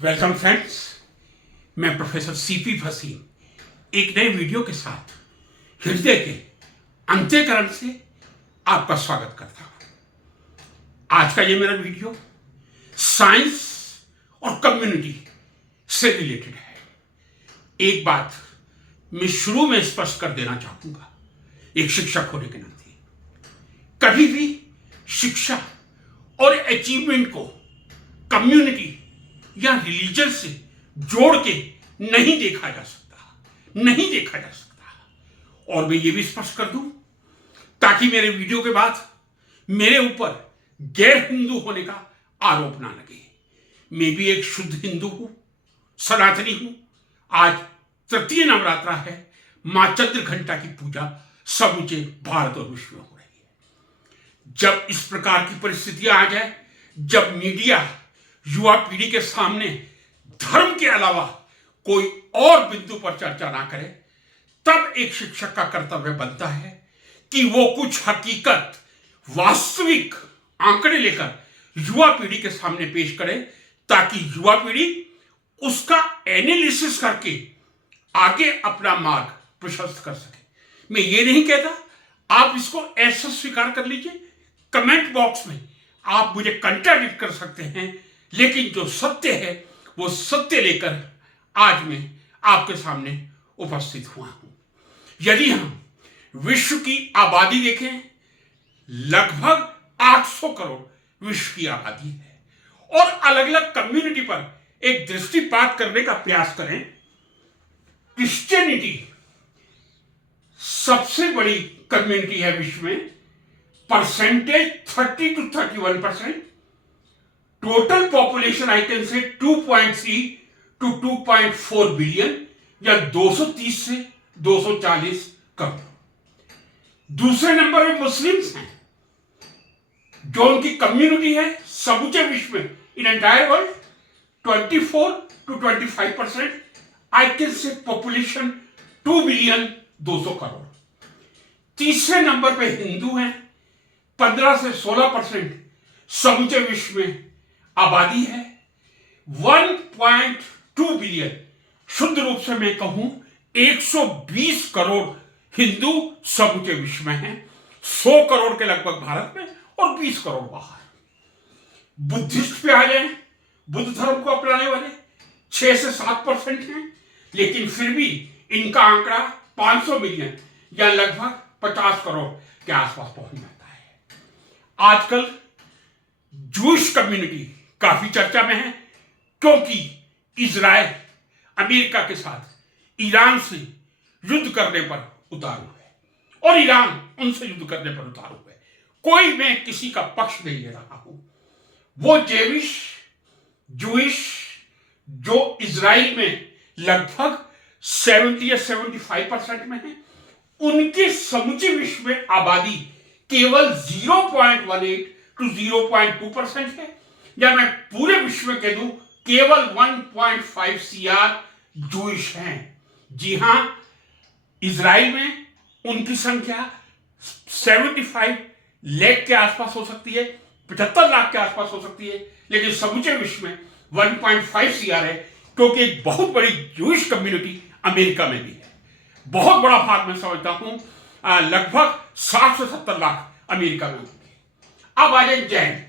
Welcome friends, मैं professor CP फसीम एक नए वीडियो के साथ हृदय के अंत्यकरण से आपका स्वागत करता हूं। आज का ये मेरा वीडियो साइंस और कम्युनिटी से रिलेटेड है। एक बात मैं शुरू में स्पष्ट कर देना चाहूंगा, एक शिक्षक होने के नाते कभी भी शिक्षा और अचीवमेंट को कम्युनिटी या रिलीजन से जोड़ के नहीं देखा जा सकता। और मैं ये भी स्पष्ट कर दूं ताकि मेरे वीडियो के बाद मेरे ऊपर गैर हिंदू होने का आरोप ना लगे। मैं भी एक शुद्ध हिंदू हूं, सनातनी हूं। आज तृतीय नवरात्रा है, मां चंद्रघंटा की पूजा समूचे भारत और विश्व में हो रही है। जब इस प्रकार की परिस्थितियां आ जाए, जब मीडिया युवा पीढ़ी के सामने धर्म के अलावा कोई और बिंदु पर चर्चा ना करे, तब एक शिक्षक का कर्तव्य बनता है कि वो कुछ हकीकत, वास्तविक आंकड़े लेकर युवा पीढ़ी के सामने पेश करे, ताकि युवा पीढ़ी उसका एनालिसिस करके आगे अपना मार्ग प्रशस्त कर सके। मैं ये नहीं कहता आप इसको ऐसा स्वीकार कर लीजिए, कमेंट बॉक्स में आप मुझे कंट्राडिक्ट कर सकते हैं, लेकिन जो सत्य है वो सत्य लेकर आज मैं आपके सामने उपस्थित हुआ हूं। यदि हम विश्व की आबादी देखें, लगभग 800 करोड़ विश्व की आबादी है, और अलग अलग कम्युनिटी पर एक दृष्टिपात करने का प्रयास करें। क्रिश्चियनिटी सबसे बड़ी कम्युनिटी है विश्व में, percentage 30 to 31%। Total population I can say 2.3 to 2.4 billion या 230 से 240 करोड़। दूसरे नंबर पे मुस्लिम्स हैं, जो उनकी कम्युनिटी है समूचे विश्व में, in entire world 24 to 25%। I can say population 2 billion 200 crore. तीसरे नंबर पे हिंदू हैं, 15 से 16% समूचे विश्व में आबादी है। 1.2 बिलियन, शुद्ध रूप से मैं कहूं 120 करोड़ हिंदू समूचे विश्व में हैं, 100 करोड़ के लगभग भारत में और 20 करोड़ बाहर। बुद्धिस्ट पे आ जाए, बुद्ध धर्म को अपनाने वाले 6 से 7% हैं, लेकिन फिर भी इनका आंकड़ा 500 मिलियन या लगभग 50 करोड़ के आसपास पहुंच जाता है। आजकल जूश कम्युनिटी काफी चर्चा में है, क्योंकि इजराइल अमेरिका के साथ ईरान से युद्ध करने पर उतारू है, और ईरान उनसे युद्ध करने पर उतारू है। कोई मैं किसी का पक्ष नहीं ले रहा हूं। वो जूइश जो इजराइल में लगभग 70 या 75% में है, उनके समूचे विश्व में आबादी केवल 0.18 to 0.2% है, या मैं पूरे विश्व में कह दूं केवल 1.5 CR जूइश हैं। जी हां, इजराइल में उनकी संख्या 75 लाख के आसपास हो सकती है, 75 लाख के आसपास हो सकती है, लेकिन समूचे विश्व में 1.5 CR है, क्योंकि एक बहुत बड़ी जूइश कम्युनिटी अमेरिका में भी है। बहुत बड़ा भाग मैं समझता हूं, लगभग 60 से 70 लाख अमेरिका में होंगे। अब आ जाए जैन।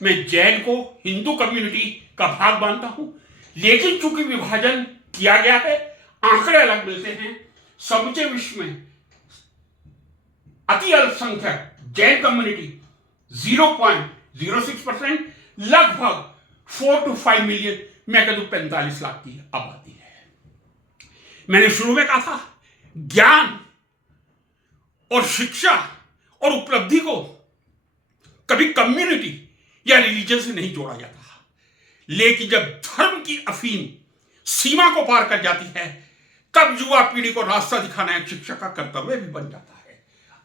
मैं जैन को हिंदू कम्युनिटी का भाग मानता हूं, लेकिन चूंकि विभाजन किया गया है, आंकड़े अलग मिलते हैं। समूचे विश्व में अति अल्पसंख्यक जैन कम्युनिटी 0.06%, लगभग 4 to 5 मिलियन, मैं कह दूं 45 लाख की आबादी है। मैंने शुरू में कहा था, ज्ञान और शिक्षा और उपलब्धि को कभी कम्युनिटी या रिलीजन से नहीं जोड़ा जाता, लेकिन जब धर्म की अफीम सीमा को पार कर जाती है, तब युवा पीढ़ी को रास्ता दिखाना एक शिक्षक का कर्तव्य भी बन जाता है।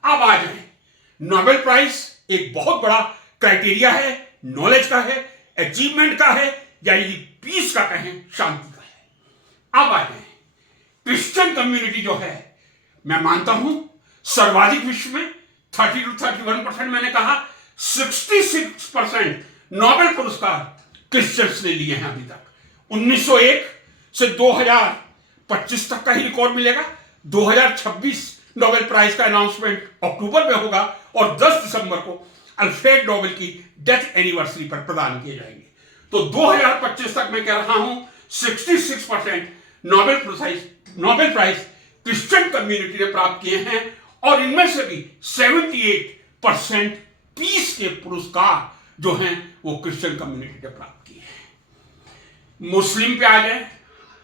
अब आ जाए, नोबेल प्राइज एक बहुत बड़ा क्राइटेरिया है, नॉलेज का है, अचीवमेंट का है, या यदि पीस का कहें, शांति का है। अब आ जाए, क्रिश्चियन कम्युनिटी जो है, मैं मानता हूं सर्वाधिक विश्व में 30 to 31%, मैंने कहा 66% नोबेल पुरस्कार क्रिश्चियंस ने लिए हैं अभी तक, 1901 से 2025 तक का ही रिकॉर्ड मिलेगा। 2026 नोबेल प्राइज का अनाउंसमेंट अक्टूबर में होगा और 10 दिसंबर को अल्फ्रेड नोबेल की डेथ एनिवर्सरी पर प्रदान किए जाएंगे। तो 2025 तक मैं कह रहा हूं 66% नोबेल प्राइज क्रिश्चियन कम्युनिटी ने प्राप्त किए हैं और इनमें से भी 78% पीस के पुरस्कार जो हैं वो क्रिश्चियन कम्युनिटी ने प्राप्त किए हैं। मुस्लिम पे आ जाए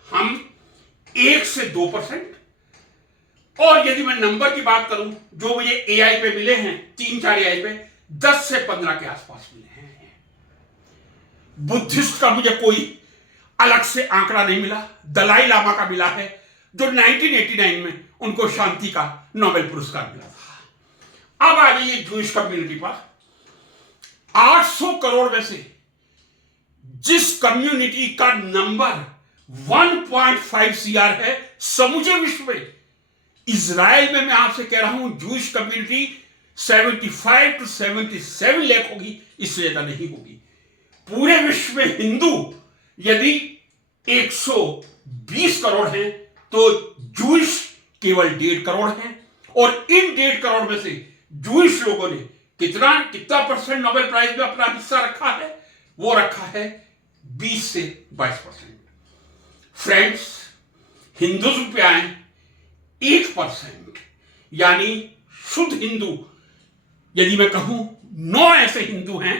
हम 1 से 2%, और यदि मैं नंबर की बात करूं जो मुझे एआई पे मिले हैं 3-4 एआई पे 10 से 15 के आसपास मिले हैं। बुद्धिस्ट का मुझे कोई अलग से आंकड़ा नहीं मिला। दलाई लामा का मिला है जो 1989 में उनको शांति का नोबेल पुरस्कार मिला था। अब आ जाइए जूइश कम्युनिटी पर। 800 करोड़ में से जिस कम्युनिटी का नंबर 1.5 CR है समूचे विश्व में, इजराइल में मैं आपसे कह रहा हूं जूइश कम्युनिटी 75 से 77 लाख होगी, इससे ज्यादा नहीं होगी। पूरे विश्व में हिंदू यदि 120 करोड़ हैं तो जूइश केवल 1.5 करोड़ हैं, और इन 1.5 करोड़ में से जूइश लोगों ने कितना परसेंट नोबेल प्राइज में अपना हिस्सा रखा है? वो रखा है 20 से 22%। फ्रेंड्स, हिंदुज्म पे आए 1%, यानी शुद्ध हिंदू यदि मैं कहूं 9 ऐसे हिंदू हैं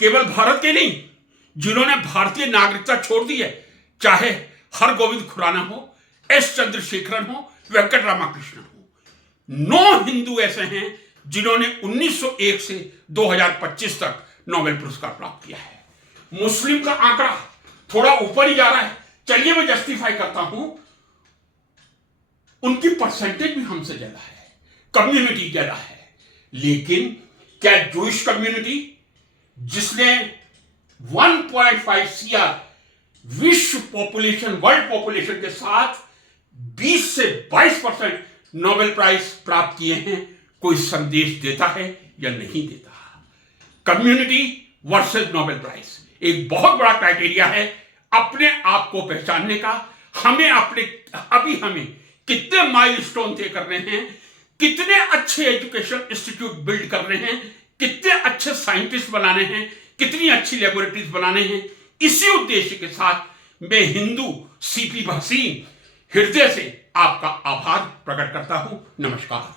केवल भारत के नहीं जिन्होंने भारतीय नागरिकता छोड़ दी है, चाहे हरगोविंद खुराना हो, एस चंद्रशेखरन हो, वेंकट रामाकृष्णन हो। 9 हिंदू ऐसे हैं जिन्होंने 1901 से 2025 तक नोबेल पुरस्कार प्राप्त किया है। मुस्लिम का आंकड़ा थोड़ा ऊपर ही जा रहा है, चलिए मैं जस्टिफाई करता हूं। उनकी परसेंटेज भी हमसे ज्यादा है, कम्युनिटी ज्यादा है, लेकिन क्या जूइश कम्युनिटी जिसने 1.5 CR विश्व पॉपुलेशन, वर्ल्ड पॉपुलेशन के साथ 20 से 22% नोबेल प्राइज प्राप्त किए हैं, कोई संदेश देता है या नहीं देता? कम्युनिटी वर्सेस नोबेल प्राइज एक बहुत बड़ा क्राइटेरिया है अपने आप को पहचानने का। हमें कितने माइलस्टोन तय करने हैं, कितने अच्छे एजुकेशन इंस्टीट्यूट बिल्ड करने हैं, कितने अच्छे साइंटिस्ट बनाने हैं, कितनी अच्छी लेबोरेटरीज बनाने हैं। इसी उद्देश्य के साथ मैं हिंदू सीपी भसीन हृदय से आपका आभार प्रकट करता हूं। नमस्कार।